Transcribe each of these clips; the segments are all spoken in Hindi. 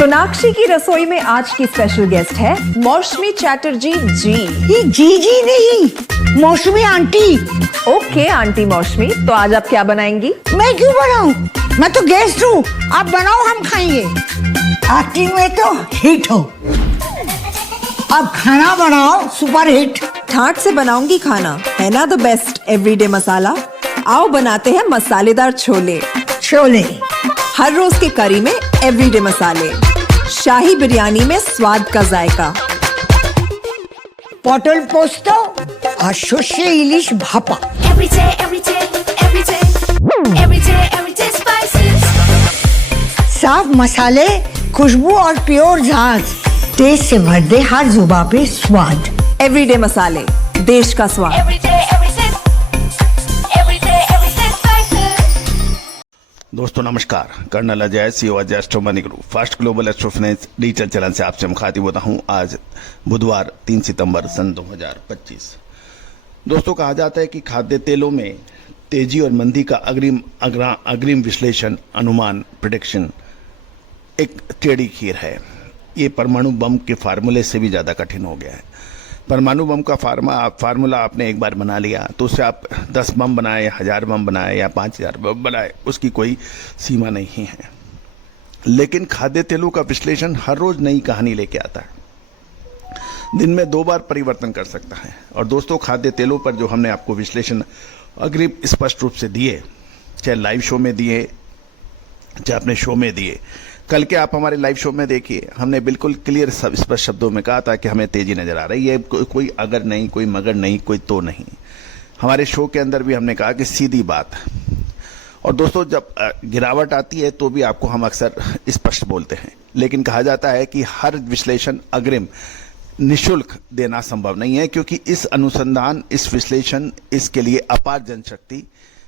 सोनाक्षी की रसोई में आज की स्पेशल गेस्ट है मौसमी चैटर्जी जी। ये जी नहीं, मौसमी आंटी। ओके आंटी मौसमी, तो आज आप क्या बनाएंगी? मैं क्यों बनाऊं? मैं तो गेस्ट हूँ, आप बनाओ हम खाएंगे। एक्टिंग में तो हिट हो, अब खाना बनाओ सुपर हिट। ठाट से बनाऊंगी खाना, है ना द बेस्ट एवरीडे मसाला। आओ बनाते हैं मसालेदार छोले। छोले हर रोज के करी में एवरीडे मसाले, शाही बिरयानी में स्वाद का जायका। পটল পোস্ত আর সর্ষে ইলিশ ভাপা। साफ मसाले, खुशबू और प्योर झांझ, टेस्ट से भर दे हर जुबान पे स्वाद। एवरीडे मसाले, देश का स्वाद। दोस्तों नमस्कार, colonel Ajay CO Ajay astro money group fast global astro finance digital channel से आपसे मुखातिब होता हूं। आज बुधवार 3 सितंबर सन 2025। दोस्तों कहा जाता है कि खाद्य तेलों में तेजी और मंदी का अग्रिम विश्लेषण, अनुमान, प्रेडिक्शन एक टेढ़ी खीर है। ये परमाणु बम के फार्मूले से भी ज़्यादा कठिन हो गया है। परमाणु बम का फार्मूला आपने एक बार बना लिया तो उससे आप 10 बम बनाए, 1000 बम बनाए या 5000 बम बनाए, उसकी कोई सीमा नहीं है। लेकिन खाद्य तेलों का विश्लेषण हर रोज नई कहानी लेके आता है, दिन में 2 बार परिवर्तन कर सकता है। और दोस्तों खाद्य तेलों पर जो हमने आपको विश्लेषण अग्रिम स्पष्ट रूप से दिए, चाहे लाइव शो में दिए, चाहे अपने शो में दिए, कल के आप हमारे लाइव शो में देखिए, हमने बिल्कुल क्लियर स्पष्ट शब्दों में कहा था कि हमें तेजी नजर आ रही है। कोई अगर नहीं, कोई मगर नहीं, कोई तो नहीं। हमारे शो के अंदर भी हमने कहा कि सीधी बात। और दोस्तों जब गिरावट आती है तो भी आपको हम अक्सर स्पष्ट बोलते हैं, लेकिन कहा जाता है कि हर विश्लेषण अग्रिम निःशुल्क देना संभव नहीं है, क्योंकि इस अनुसंधान, इस विश्लेषण, इसके लिए अपार जनशक्ति,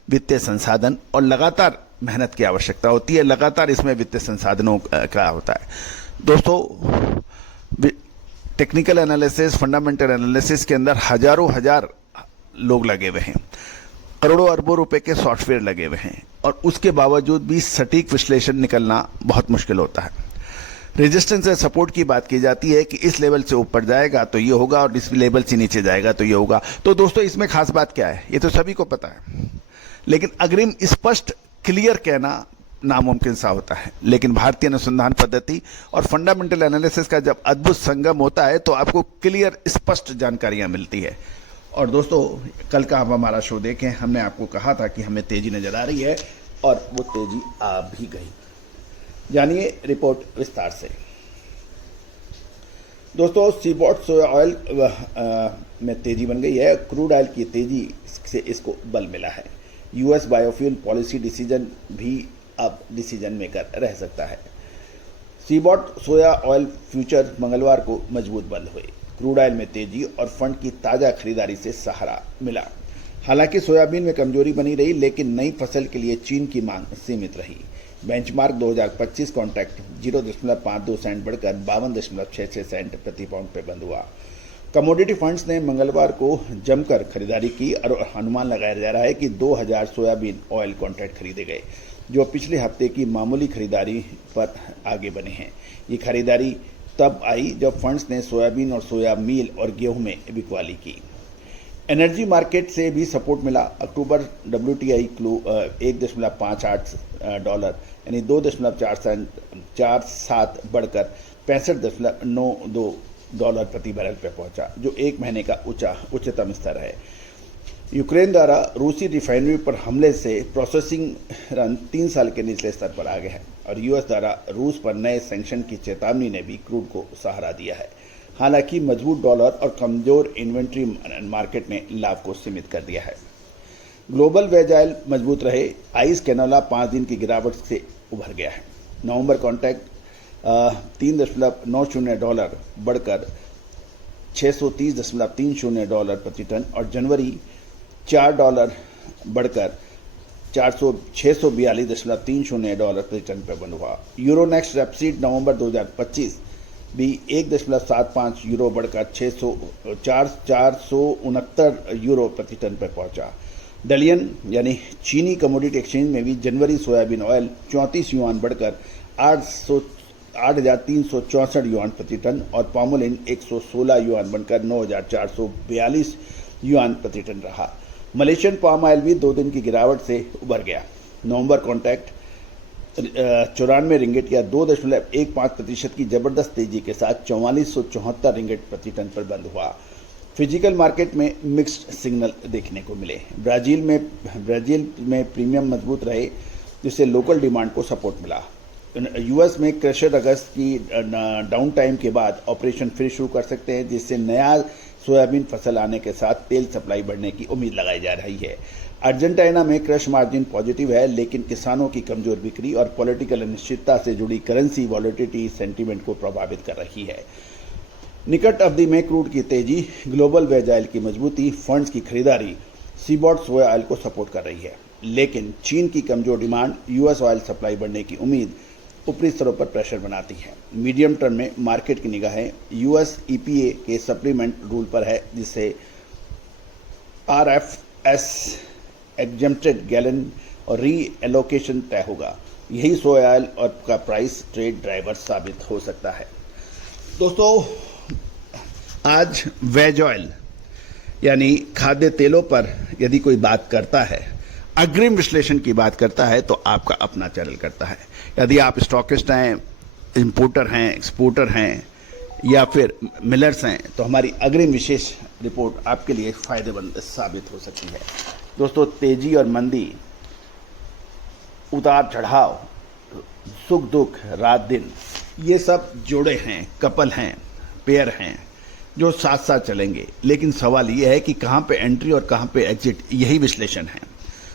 वित्तीय संसाधन और लगातार मेहनत की आवश्यकता होती है। लगातार इसमें वित्तीय संसाधनों का होता है। दोस्तों टेक्निकल एनालिसिस, फंडामेंटल एनालिसिस के अंदर हजार लोग लगे हुए हैं, करोड़ों अरबों रुपए के सॉफ्टवेयर लगे हुए हैं, और उसके बावजूद भी सटीक विश्लेषण निकलना बहुत मुश्किल होता है। रेजिस्टेंस और सपोर्ट की बात की जाती है कि इस लेवल से ऊपर जाएगा तो ये होगा और इस लेवल से नीचे जाएगा तो ये होगा। तो दोस्तों इसमें खास बात क्या है, ये तो सभी को पता है, लेकिन अग्रिम स्पष्ट क्लियर कहना नामुमकिन सा होता है। लेकिन भारतीय अनुसंधान पद्धति और फंडामेंटल एनालिसिस का जब अद्भुत संगम होता है तो आपको क्लियर स्पष्ट जानकारियां मिलती है। और दोस्तों कल का आप हमारा शो देखें, हमने आपको कहा था कि हमें तेजी नजर आ रही है और वो तेजी आ भी गई। जानिए रिपोर्ट विस्तार से। दोस्तों सीबॉट सोया ऑयल में तेजी बन गई है। क्रूड ऑयल की तेजी से इसको बल मिला है। यूएस बायोफ्यूल पॉलिसी डिसीजन भी अब डिसीजन मेकर रह सकता है। सीबॉट सोया ऑयल फ्यूचर मंगलवार को मजबूत बंद हुए। क्रूड ऑयल में तेजी और फंड की ताजा खरीदारी से सहारा मिला। हालांकि सोयाबीन में कमजोरी बनी रही, लेकिन नई फसल के लिए चीन की मांग सीमित रही। बेंचमार्क 2025 कॉन्ट्रैक्ट 0.52 सेंट बढ़कर 52.66 सेंट प्रति पाउंड पे बंद हुआ। कमोडिटी फंड्स ने मंगलवार को जमकर खरीदारी की और अनुमान लगाया जा रहा है कि 2000 सोयाबीन ऑयल कॉन्ट्रैक्ट खरीदे गए, जो पिछले हफ्ते की मामूली खरीदारी पर आगे बने हैं। ये खरीदारी तब आई जब फंड्स ने सोयाबीन और सोया मील और गेहूं में बिकवाली की। एनर्जी मार्केट से भी सपोर्ट मिला। अक्टूबर WTI क्लू 1.58 डॉलर यानी 2.47 बढ़कर 65.92 डॉलर प्रति बैरल पर पहुंचा, जो एक महीने का उच्चतम स्तर है। यूक्रेन द्वारा रूसी रिफाइनरी पर हमले से प्रोसेसिंग रन 3 साल के निचले स्तर पर आ गए हैं, और यूएस द्वारा रूस पर नए सैंक्शन की चेतावनी ने भी क्रूड को सहारा दिया है। हालांकि मजबूत डॉलर और कमजोर इन्वेंट्री मार्केट ने लाभ को सीमित कर दिया है। ग्लोबल वेज ऑयल मजबूत रहे। आइस कैनोला 5 दिन की गिरावट से उभर गया है। नवंबर कॉन्ट्रैक्ट 3.90 डॉलर बढ़कर 630.30 डॉलर प्रति टन, और जनवरी $4 बढ़कर 642.30 डॉलर प्रति टन पर बंद हुआ। यूरोनेक्स्ट रेपसीड नवंबर 2025 भी 1.75 यूरो बढ़कर 469 यूरो प्रति टन पर पहुंचा। डलियन यानी चीनी कमोडिटी एक्सचेंज में भी जनवरी सोयाबीन ऑयल 34 युआन बढ़कर 8,364 युआन प्रति टन और पामोलिन 116 युआन बनकर 9,442 युआन प्रति टन रहा। मलेशियन पाम ऑयल भी 2 दिन की गिरावट से उभर गया। नवंबर कॉन्ट्रैक्ट 94 रिंगिट या 2.15% की जबरदस्त तेजी के साथ 4474 रिंगिट प्रति टन पर बंद हुआ। फिजिकल मार्केट में मिक्स्ड सिग्नल देखने को मिले। ब्राजील में प्रीमियम मजबूत रहे, जिससे लोकल डिमांड को सपोर्ट मिला। यूएस में क्रशर अगस्त की डाउन टाइम के बाद ऑपरेशन फिर शुरू कर सकते हैं, जिससे नया सोयाबीन फसल आने के साथ तेल सप्लाई बढ़ने की उम्मीद लगाई जा रही है। अर्जेंटीना में क्रश मार्जिन पॉजिटिव है, लेकिन किसानों की कमजोर बिक्री और पॉलिटिकल अनिश्चितता से जुड़ी करेंसी वॉलेटिलिटी सेंटीमेंट को प्रभावित कर रही है। निकट अवधि में क्रूड की तेजी, ग्लोबल वेज ऑयल की मजबूती, फंड्स की खरीदारी सीबॉट सोया ऑयल को सपोर्ट कर रही है, लेकिन चीन की कमजोर डिमांड, यूएस ऑयल सप्लाई बढ़ने की उम्मीद ऊपरी स्तरों पर प्रेशर बनाती है। मीडियम टर्म में मार्केट की निगाहें यूएस ईपीए के सप्लीमेंट रूल पर है, जिससे आरएफएस एग्जेम्प्टेड गैलन और री एलोकेशन तय होगा। यही सोया ऑयल और का प्राइस ट्रेड ड्राइवर साबित हो सकता है। दोस्तों, आज वेज ऑयल यानी खाद्य तेलों पर यदि कोई बात करता है, अग्रिम विश्लेषण की बात करता है, तो आपका अपना चैनल करता है। यदि आप स्टॉकिस्ट हैं, इंपोर्टर हैं, एक्सपोर्टर हैं या फिर मिलर्स हैं, तो हमारी अग्रिम विशेष रिपोर्ट आपके लिए फायदेमंद साबित हो सकती है। दोस्तों, तेजी और मंदी, उतार चढ़ाव, सुख दुख, रात दिन, ये सब जोड़े हैं, कपल हैं, पेयर हैं जो साथ साथ चलेंगे। लेकिन सवाल ये है कि कहाँ पे एंट्री और कहाँ पे एग्जिट, यही विश्लेषण है।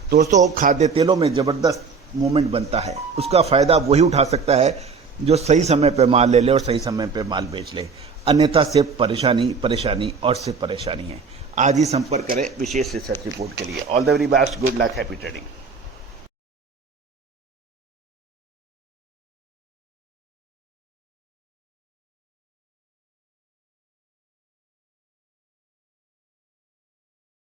दोस्तों, खाद्य तेलों में जबरदस्त मूवमेंट बनता है, उसका फायदा वही उठा सकता है जो सही समय पे माल ले ले और सही समय पे माल बेच ले, अन्यथा सिर्फ परेशानी और सिर्फ परेशानी है। आज ही संपर्क करें विशेष रिसर्च रिपोर्ट के लिए। All the very best, good luck, happy trading.